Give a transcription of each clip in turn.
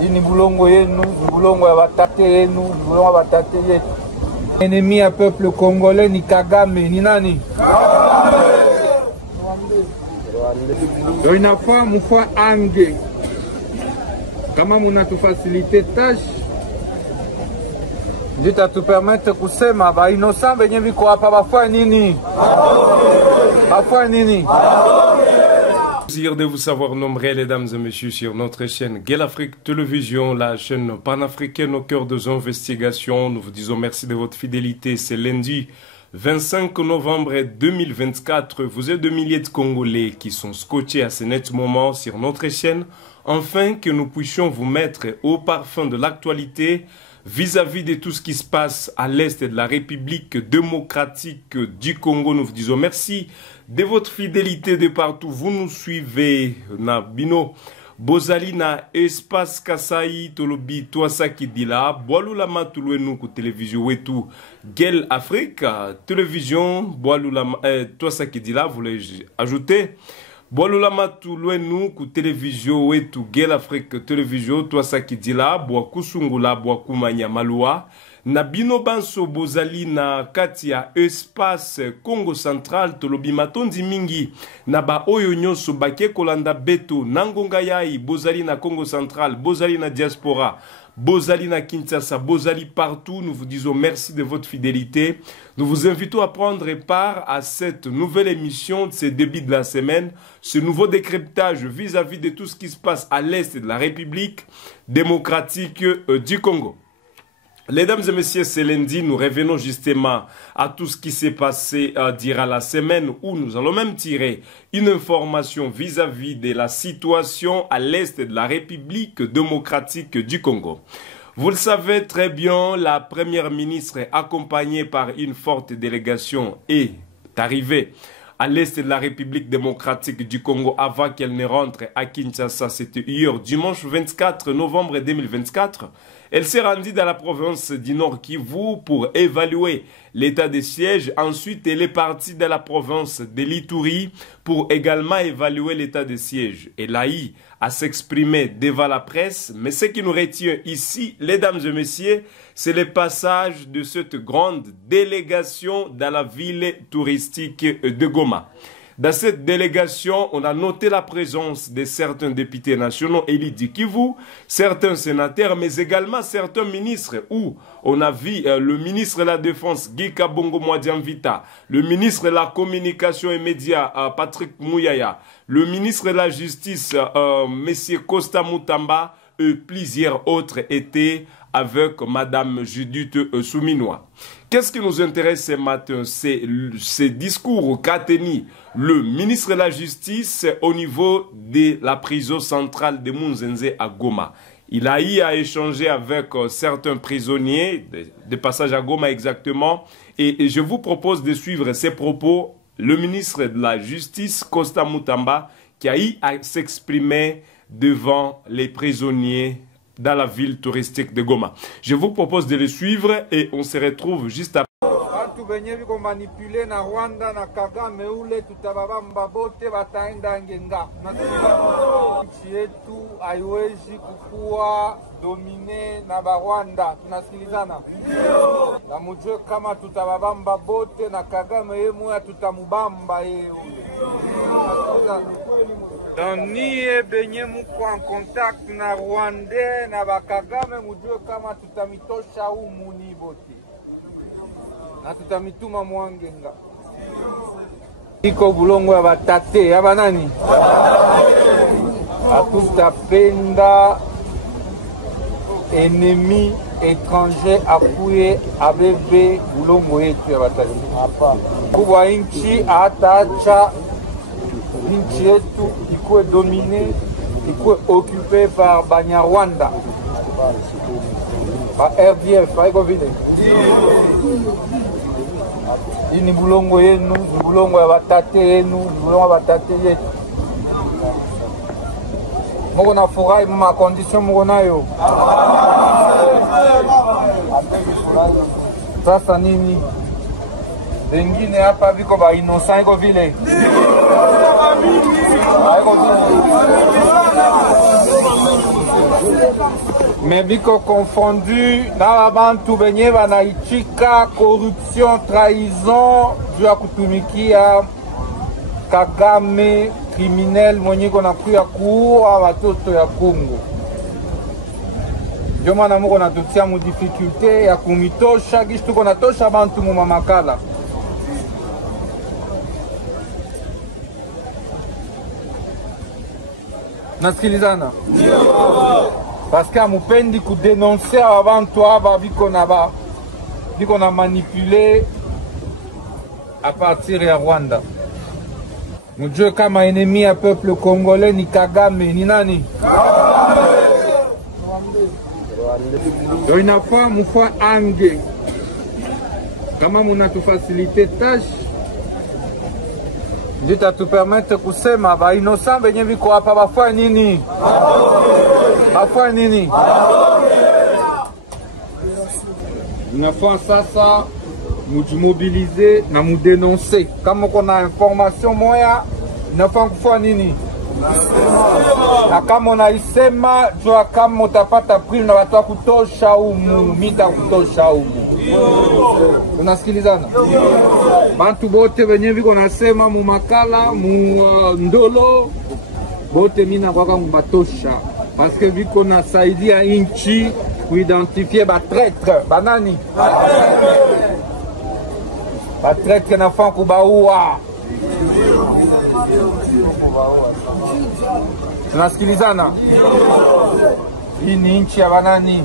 Ini bulongo yenu, bulongo ya batate yenu, bulongo ya batate yenu. Ennemi ya peuple congolais ni Kagame, ni nani? Donc inafaa mufwa ange. Kama munatufasilite tâche, zitatupermettre kusema ba innocent benye biko hapa bafwa nini? Bafwa nini? Plaisir de vous savoir nombreux, mesdames et messieurs, sur notre chaîne Gueule Afrique Télévision, la chaîne panafricaine au cœur des investigations. Nous vous disons merci de votre fidélité. C'est lundi 25 novembre 2024. Vous êtes de milliers de Congolais qui sont scotchés à ce net moment sur notre chaîne, afin que nous puissions vous mettre au parfum de l'actualité vis-à-vis de tout ce qui se passe à l'est de la République démocratique du Congo. Nous vous disons merci de votre fidélité de partout. Vous nous suivez, Nabino, Bozali na espace Kasai, Tolobi, Toasa Kidila, Boalulama Toulouenou, télévision Wetu, Gueule Afrique, télévision, Boalulama, Toasa Kidila, vous voulez ajouter? Boalulama Toulouenou, télévision Wetu, Gueule Afrique, télévision, Toasa Kidila, Boakusungula, Boakumanya Malua, Nabino Banso Bozali na Katia espace Congo Central Tolobi Matondi Mingi Naba Oyo Nyonso Bake Kolanda Beto Nangonga Yai Bozali na Congo Central Bozali na diaspora Bozali na Kinshasa Bozali partout. Nous vous disons merci de votre fidélité. Nous vous invitons à prendre part à cette nouvelle émission de ce début de la semaine, ce nouveau décryptage vis-à-vis de tout ce qui se passe à l'est de la République démocratique du Congo. Mesdames et messieurs, c'est lundi, nous revenons justement à tout ce qui s'est passé durant la semaine où nous allons même tirer une information vis-à-vis de la situation à l'est de la République démocratique du Congo. Vous le savez très bien, la première ministre accompagnée par une forte délégation est arrivée à l'est de la République démocratique du Congo avant qu'elle ne rentre à Kinshasa. C'était hier, dimanche 24 novembre 2024. Elle s'est rendue dans la province du Nord Kivu pour évaluer l'état des sièges. Ensuite, elle est partie dans la province de l'Ituri pour également évaluer l'état des sièges. Elle a eu à s'exprimer devant la presse. Mais ce qui nous retient ici, mesdames et messieurs, c'est le passage de cette grande délégation dans la ville touristique de Goma. Dans cette délégation, on a noté la présence de certains députés nationaux élus du Kivu, certains sénateurs, mais également certains ministres, où on a vu le ministre de la Défense, Guy Kabongo Mwadiamvita, le ministre de la Communication et Médias, Patrick Mouyaya, le ministre de la Justice, M. Costa Moutamba, et plusieurs autres étaient avec Madame Judith Souminois. Qu'est-ce qui nous intéresse ce matin? C'est ce discours qu'a tenu le ministre de la Justice au niveau de la prison centrale de Munzenze à Goma. Il a eu à échanger avec certains prisonniers, de passage à Goma exactement, et je vous propose de suivre ces propos. Le ministre de la Justice, Costa Moutamba, qui a eu à s'exprimer devant les prisonniers dans la ville touristique de Goma. Je vous propose de le suivre et on se retrouve juste après. Watu benye biko manipule na Rwanda na Kagame ule tutababamba bote bataenda ngenga. Nchi yetu haiwezi kukua domine na Rwanda. Tunasikilizana? Na mujue kama tutababamba bote na Kagame yeye tutamubamba yeye ule. Niye benye muko en contact na Rwanda na bakagame mujue kama tutamitosha umuni bote na tutamituma mwangenga iko bulongo ya batate ya banani atutapenda ennemi étranger akuye abebe bulongo yetu ya batate kubwa inchi ataacha nchi yetu ikuwe dominé, ikuwe occupé par Banyarwanda, par RDF, haiko vile. Hii ni bulongo yenu, ni bulongo ya batate yenu, ni bulongo ya batate yetu. Moko na furahi mma condition moko nayo. Sasa nini? Wengine hapa viko ba innocent iko vile. mais biko confondu na bantu benye banaichika corruption, trahison juu ya kutumikia Kagame, criminel mwenye kona kuya kuua watoto ya Kongo. Ndio maana muko natutia mu difficulté ya kumitosha gishi tuko natosha bantu mu mamakala. Nasikilizana? Parce que amupendi kudenoncer abantu aba biko na manipuler à partir ya Rwanda. Mujue kama ennemi ya peuple congolais ni Kagame, ni nani? Ndio inafaa mufwa ange. Kama munatufasilite tâche, ndio tatupermettre kusema ba innocent benye biko hapa bafwa nini? Bafwa nini? Inafaa sasa mujimobilize na mudenoncer. Kama kuna information moya, inafaa kufanya nini? Na kama unaisema, jua kama utapata prime na watu wa kutosha umu, mita kutosha umu. Unasikilizana? Bantu bote wenye viko nasema mu makala, mu ndolo, bote mina kwaka mbatosha. Parce que viko nasaidia inchi kuidentifie ba traître, banani? Ba traître na fan kubaua. Tunasikilizana? Hii ni nchi ya banani?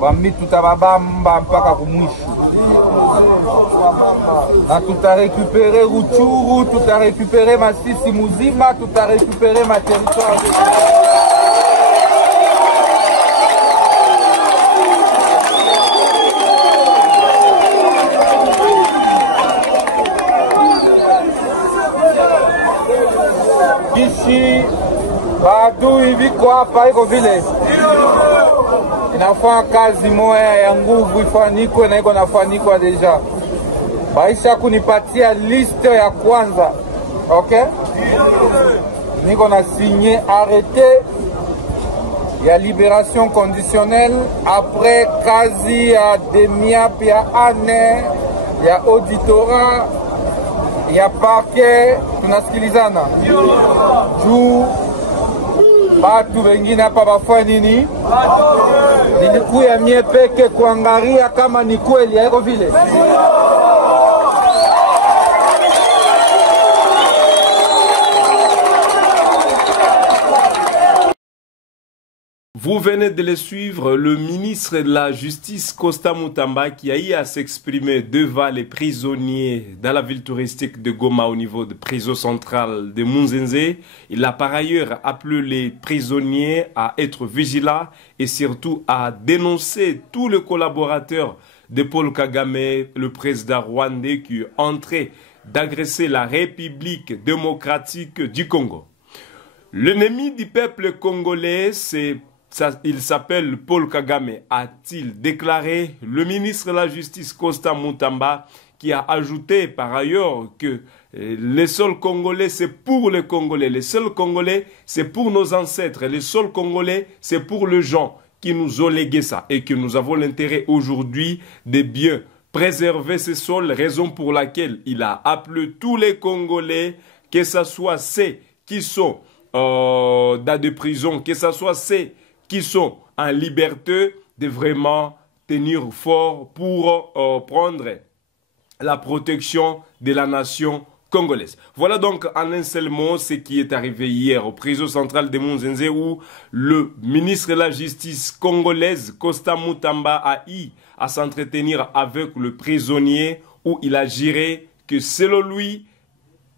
Bambi tutababamba mpaka kumwisho. Na tutarekupere Ruchuru, tutarekupere Masisi muzima, tutarekupere ma territoire. Kishi badui viko hapa iko vile inafanya kazi moya ya nguvu ifanikwe na iko nafanikwa deja. Baisha kunipatia liste ya kwanza, okay? Niko na signé arrêté ya libération conditionnelle après kazi ya demiap ya ane ya auditorat ya parquet. Tunasikilizana? Juu batu wengine hapa bafanya nini? Nilikuya mie peke kuangalia kama ni kweli haiko vile. Vous venez de le suivre, le ministre de la Justice, Costa Mutamba, qui a eu à s'exprimer devant les prisonniers dans la ville touristique de Goma au niveau de prison centrale de Munzenze. Il a par ailleurs appelé les prisonniers à être vigilants et surtout à dénoncer tous les collaborateurs de Paul Kagame, le président rwandais qui est entré d'agresser la République démocratique du Congo. L'ennemi du peuple congolais, il s'appelle Paul Kagame, a-t-il déclaré le ministre de la Justice Costa Mutamba, qui a ajouté par ailleurs que les seuls Congolais, c'est pour les Congolais. Les seuls Congolais, c'est pour nos ancêtres. Les seuls Congolais, c'est pour les gens qui nous ont légué ça. Et que nous avons l'intérêt aujourd'hui de bien préserver ces sols, raison pour laquelle il a appelé tous les Congolais, que ce soit ceux qui sont dans des prisons, que ce soit ceux qui sont en liberté, de vraiment tenir fort pour prendre la protection de la nation congolaise. Voilà donc en un seul mot ce qui est arrivé hier au prison central de Munzenze où le ministre de la Justice congolaise, Costa Mutamba, a eu à s'entretenir avec le prisonnier où il a juré que selon lui,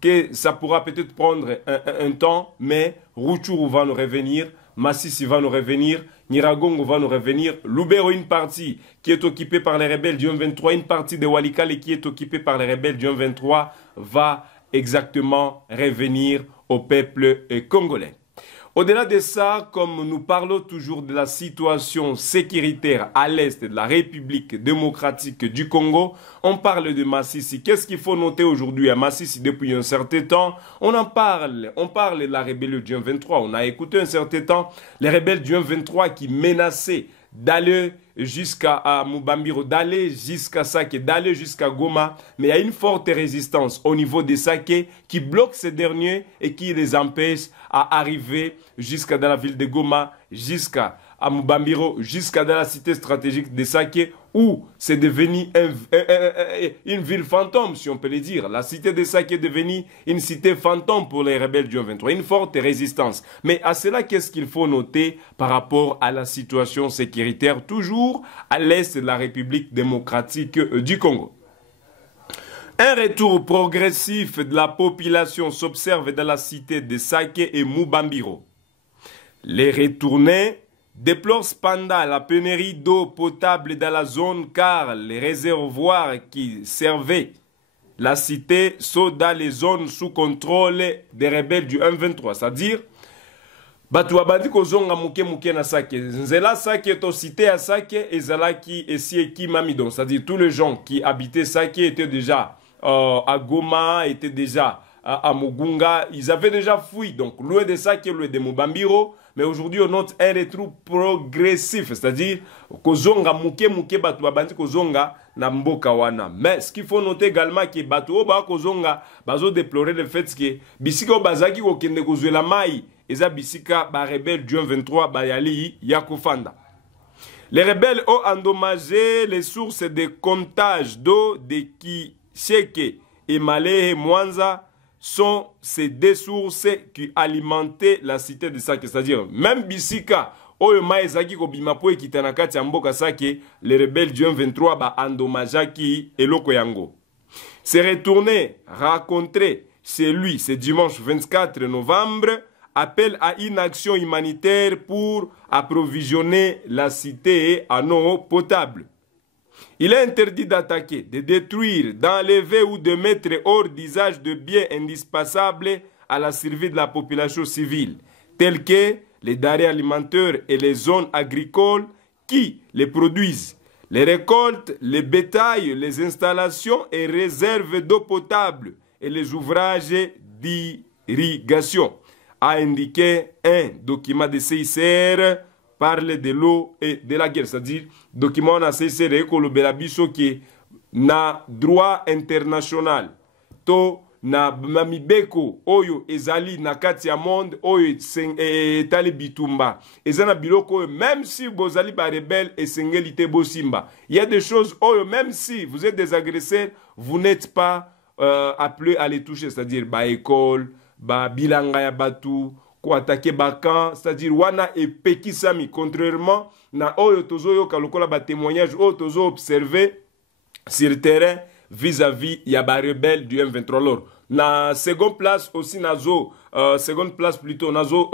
que ça pourra peut-être prendre un temps, mais Ruchuru va nous revenir, Masisi va nous revenir, Nyiragongo va nous revenir, Lubero, une partie qui est occupée par les rebelles du M23, une partie de Walikale qui est occupée par les rebelles du M23 va exactement revenir au peuple congolais. Au-delà de ça, comme nous parlons toujours de la situation sécuritaire à l'est de la République démocratique du Congo, on parle de Masisi. Qu'est-ce qu'il faut noter aujourd'hui à Masisi depuis un certain temps? On en parle. On parle de la rébellion du 23. On a écouté un certain temps les rebelles du 23 qui menaçaient d'aller jusqu'à Mubambiro, d'aller jusqu'à Sake, d'aller jusqu'à Goma. Mais il y a une forte résistance au niveau des Sake qui bloque ces derniers et qui les empêche à arriver jusqu'à dans la ville de Goma, jusqu'à Mubambiro, jusqu'à dans la cité stratégique de Sake, où c'est devenu une ville fantôme, si on peut le dire. La cité de Sake est devenue une cité fantôme pour les rebelles du 23, une forte résistance. Mais à cela, qu'est-ce qu'il faut noter par rapport à la situation sécuritaire, toujours à l'est de la République démocratique du Congo? Un retour progressif de la population s'observe dans la cité de Sake et Mubambiro. Les retournés déplore cependant la pénurie d'eau potable dans la zone car les réservoirs qui servaient la cité sont dans les zones sous contrôle des rebelles du 1-23. C'est-à-dire, batu abandi kozonga muke na Sake. Nzela Sake to cité à Sake et Zalaki et Sieki Mamidon. C'est-à-dire, tous les gens qui habitaient Sake étaient déjà à Goma, étaient déjà à Mugunga. Ils avaient déjà fui. Donc, loin de Sake, loin de Mubambiro. Mais aujourd'hui, on note un retour progressif, c'est-à-dire kozonga muke batu babandi kozonga na mboka wana. Mais ce qu'il faut noter également que batu oba kozonga bazo déplorer le fait que bisika bazaki kokende kozwela mai eza bisika ba rebelle du 23 bayali yakofanda. Les rebelles ont endommagé les sources de comptage d'eau de Kisheke et Malehe Mwanza. Sont ces deux sources qui alimentaient la cité de Sake. C'est-à-dire, même Bisika, oyo maezaki ko bimapo ekitanakati ya mboka Sake, les rebelles du 1-23 ba endommagaki eloko yango. C'est retourné, rencontré chez lui ce dimanche 24 novembre, appelle à une action humanitaire pour approvisionner la cité en eau potable. Il est interdit d'attaquer, de détruire, d'enlever ou de mettre hors d'usage de biens indispensables à la survie de la population civile, tels que les denrées alimentaires et les zones agricoles qui les produisent, les récoltes, les bétails, les installations et réserves d'eau potable et les ouvrages d'irrigation, a indiqué un document de CICR. Parle de l'eau et de la guerre, c'est-à-dire document na CICR ekolobela biso ki na droit international to na mibeko oyo ezali na kati ya monde oyo etali bitumba ezana biloko oyo même si bozali ba rebelle esengeli te bosimba. Il y a des choses oyo même si vous êtes des agresseurs, vous n'êtes pas appelés à les toucher, c'est-à-dire ba école, ba bilanga ya batu ko attaquer bakan, c'est-à-dire wana et pekisami, contrairement na oyo tozo yoka lokola ba témoignage oyo tozo observer sur le terrain vis-à-vis ya ba rebelle du M23. Alors na seconde place aussi nazo seconde place plutôt nazo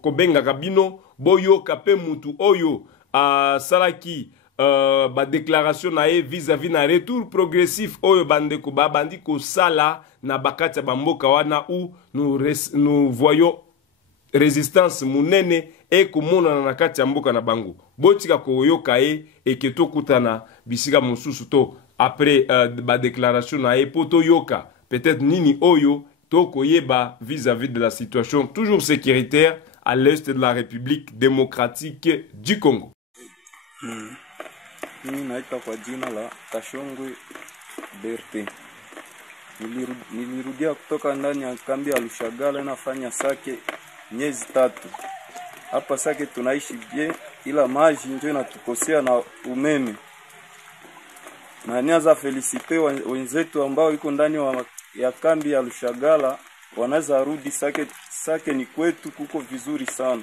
kobenga kabino boyo kape mutu oyo salaki ba déclaration na vis-à-vis na retour progressif oyo bandeko ba bandi ko sala na bakati ya bamboka wana où nous voyons résistance munene et komona na kati ya mboka na bango botika koyoka et que to kutana bisika mususu to après ba déclaration na poto yoka peut-être nini oyo to koyeba vis-à-vis de la situation toujours sécuritaire à l'est de la République démocratique du Congo. Mimi naitwa kwa jina la Kashongwe Berte. Nilirudia kutoka ndani ya kambi ya Lushagala nafanya Sake miezi 3. Hapa Sake tunaishi bien, ila maji ndio inatukosea na umeme. Na niaza felicite wenzetu ambao iko ndani ya kambi ya Lushagala, wanaweza rudi Sake. Sake ni kwetu, kuko vizuri sana.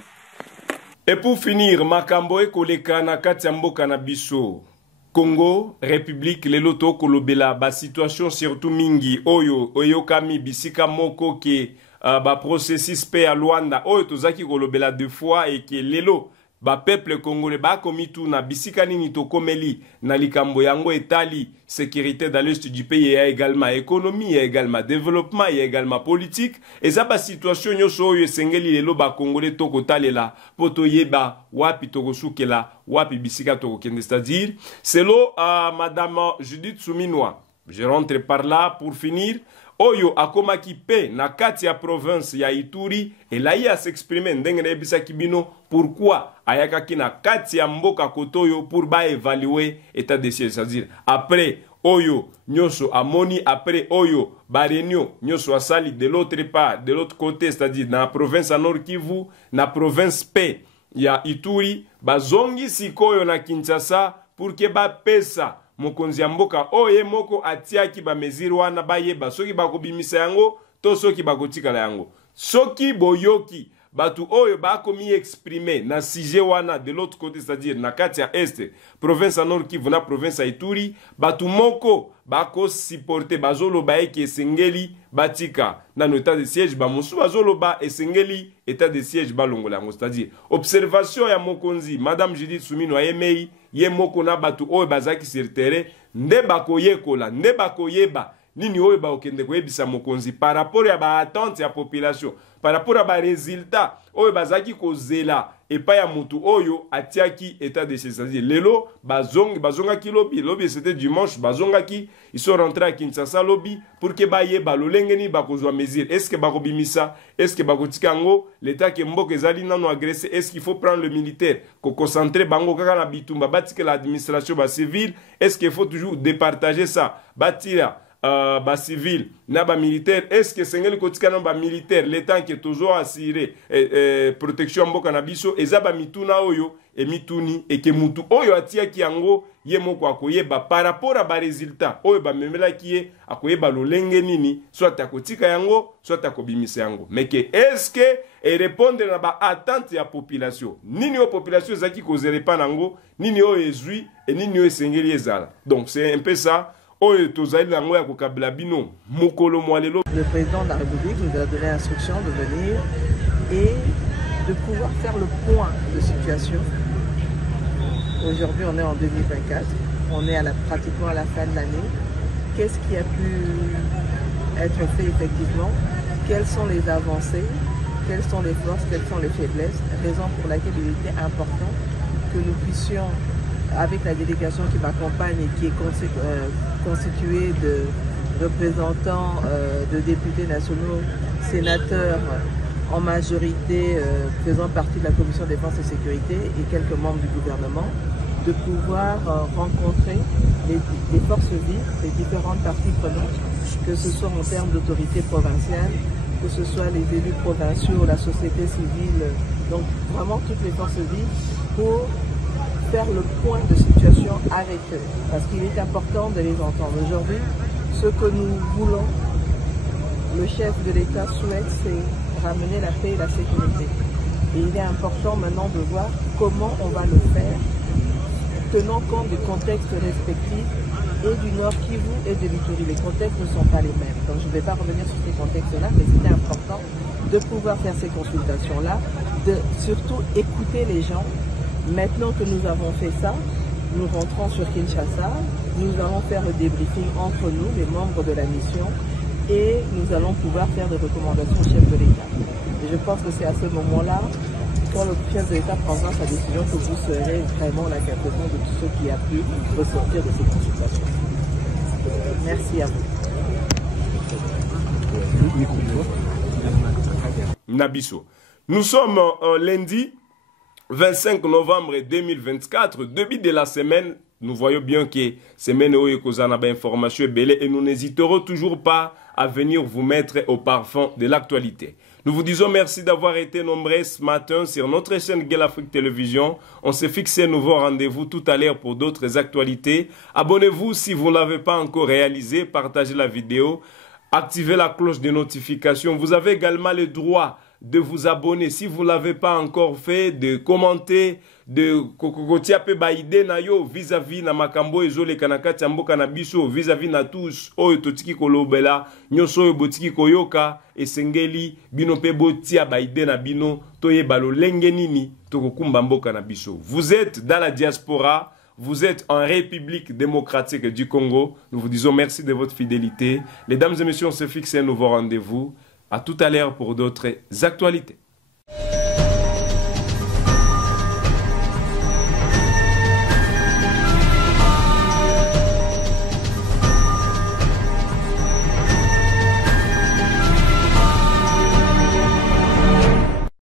Et pour finir, makambo ekoleka na kati ya mboka na biso Congo, République, lelo to kolobela ba situation surtout mingi oyo kami bisika moko ke ba processus pe à Luanda oyo tozaki kolobela 2 fois et que lelo ba peuple congolais ba komitu na bisika nini tokomeli na likambo yango etali sécurité dans l'est du pays, il y a également économie, il y a également développement, il y a également politique. Et ça ba situation nyoso oyo esengeli lelo ba congolais toko talela poto yeba wapi toko sukela wapi bisika toko kende, c'est-à-dire selon madame Judith Suminwa. Je rentre par là pour finir. Oyo akomaki pe na kati ya province ya Ituri et là il a s'exprimer ndenge na bisa kibino pourquoi ayakaki na kati ya mboka kotoyo pour ba évaluer état de siège, c'est-à-dire après oyo nyoso amoni, après oyo ba réunion nyoso asali de l'autre part, de l'autre côté, c'est-à-dire na province ya Nord Kivu, na province pe ya Ituri, bazongi sikoyo na Kinshasa pour que ba pesa mokonzi ya mboka oye moko atiaki ba meziri wana bayeba soki bakobimisa yango to soki bakotikala yango. Soki boyoki batu oyo bakomi exprimer na sujet wana de l'autre côté, c'est-à-dire na kati ya est province ya Nord Kivu na province ya Ituri, batu moko bako supporter bazoloba eke esengeli batika na no état de siège, ba musu bazoloba esengeli état de siège balongola yango, c'est-à-dire observation ya mokonzi madame Judith Suminwa Yemei ye moko na batu oyo bazaki sur terrain nde bakoyekola nde bakoyeba nini oyo bakende koyebisa mokonzi par rapport ya ba attente ya population, par rapport à ba résultat oyo bazaki kozela epa ya mutu oyo atiaki état de siège, c'est-à-dire lelo bazongaki lobi c'était dimanche, bazongaki ils sont rentrés à Kinshasa lobi pour que ba yeba lolengeni bakozwa mesure, est-ce que bakobimisa, est-ce que bakotika ngo l'état ke mboka ezali nano agressé, est-ce qu'il faut prendre le militaire ko concentrer bango kaka na bitumba batike l'administration ba civile, est-ce qu'il faut toujours départager ça batira ba civil na ba militaire, est-ce que sengeli kotika na ba militaire le temps que toujours assurer protection mboka na biso eza ba mituna oyo e mituni e ke mutu oyo atiaki yango ye moko akoyeba par rapport à ba résultat oyo ba memela kiye akoyeba lolenge nini soit akotika yango soit akobimisa yango, mais que est-ce que et répondre na ba attente ya population nini o population zaki kozere pa nango nini o ezui et nini o sengeli ezala. Donc c'est un peu ça. Le président de la République nous a donné l'instruction de venir et de pouvoir faire le point de situation. Aujourd'hui, on est en 2024, on est pratiquement à la fin de l'année. Qu'est-ce qui a pu être fait effectivement? Quelles sont les avancées? Quelles sont les forces? Quelles sont les faiblesses? Raison pour laquelle il était important que nous puissions, avec la délégation qui m'accompagne et qui est constituée de représentants, de députés nationaux, sénateurs en majorité faisant partie de la commission défense et sécurité et quelques membres du gouvernement, de pouvoir rencontrer les forces vives, les différentes parties prenantes, que ce soit en termes d'autorité provinciale, que ce soit les élus provinciaux, la société civile, donc vraiment toutes les forces vives pour faire le point de situation avec eux, parce qu'il est important de les entendre. Aujourd'hui, ce que nous voulons, le chef de l'État souhaite, c'est ramener la paix et la sécurité. Et il est important maintenant de voir comment on va le faire, tenant compte du contexte respectif et du Nord Kivu et de l'Ituri. Les contextes ne sont pas les mêmes. Donc je ne vais pas revenir sur ces contextes-là, mais c'était important de pouvoir faire ces consultations-là, de surtout écouter les gens. Maintenant que nous avons fait ça, nous rentrons sur Kinshasa, nous allons faire le débriefing entre nous, les membres de la mission, et nous allons pouvoir faire des recommandations au chef de l'État. Et je pense que c'est à ce moment-là, quand le chef de l'État prendra sa décision, que vous serez vraiment la captation de tout ce qui a pu ressortir de ces consultations. Merci à vous. Nabiso. Nous sommes lundi 25 novembre 2024, début de la semaine, nous voyons bien que semaine où il y a des informations et nous n'hésiterons toujours pas à venir vous mettre au parfum de l'actualité. Nous vous disons merci d'avoir été nombreux ce matin sur notre chaîne Gueule Afrique Télévision. On s'est fixé un nouveau rendez-vous tout à l'heure pour d'autres actualités. Abonnez-vous si vous ne l'avez pas encore réalisé, partagez la vidéo, activez la cloche de notification. Vous avez également le droit de vous abonner. Si vous ne l'avez pas encore fait, de commenter, de kokotia pe baide na yo vis-à-vis na makambo ezole kanakati mboka na biso vis-à-vis na tous oyo totiki kolobela nyoso oyo botiki koyoka esengeli bino pe botia baide na bino toyeba lolenge nini tokokumba mboka na biso. Vous êtes dans la diaspora, vous êtes en République démocratique du Congo. Nous vous disons merci de votre fidélité. Mesdames et messieurs, on se fixe un nouveau rendez-vous. À tout à l'heure pour d'autres actualités.